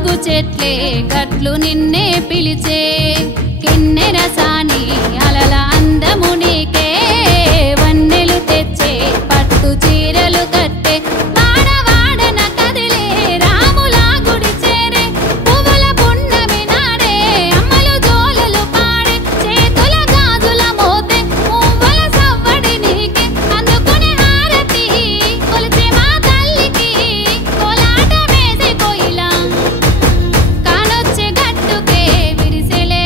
మడుగు చెట్లే గట్లు నిన్నే పిలిచే కిన్నెర సాని అలల అందము నీకే వన్నెలు తెచ్చే పట్టు చీరలు కట్టే వాడవాడన కదిలే రాములా గుడి చేరే పువ్వుల పున్నమి నాడే అమ్మలు జోలలు పాడే చేతుల గాజుల మోతే పువ్వుల సవ్వడి నీకే అందుకునే హారతి కొలిచే మా తల్లికి కోలాట వేసే కోయిలా కానొచ్చే గట్టుకే విరిసెలే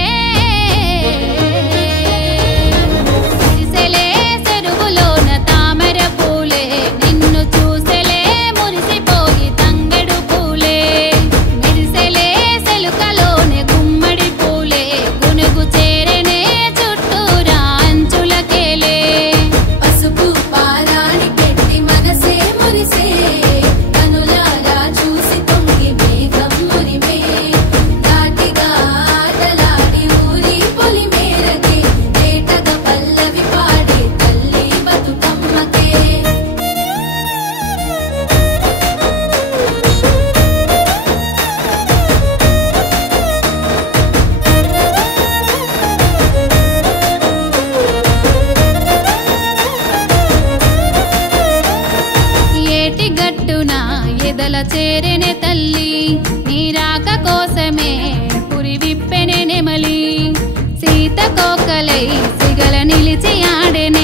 చెరువులోన తామర పూలే నిన్ను చూసెలే మురిసిపోయి తంగెడు పూలే మెరిసెలే సెలుకలోనే గుమ్మడి పూలే గునుగు చేరెనే చుట్టూరా అంచులకేలే పసుపు పారాని పెట్టి మనసే మురిసే కనులారా చూసి పొంగి మేఘం మురిమే దాటిగా ఆటలాడి ఊరి పొలి మేరకే ఏటగా పల్లవి పాడే తల్లి బతుకమ్మకే ఏటి గట్టున ఎదల చేరెనే తల్లి నీ రాక కోసమే పురి విప్పెనే నెమలి సీత కోకలై సిగల నిలిచి ఆడెనే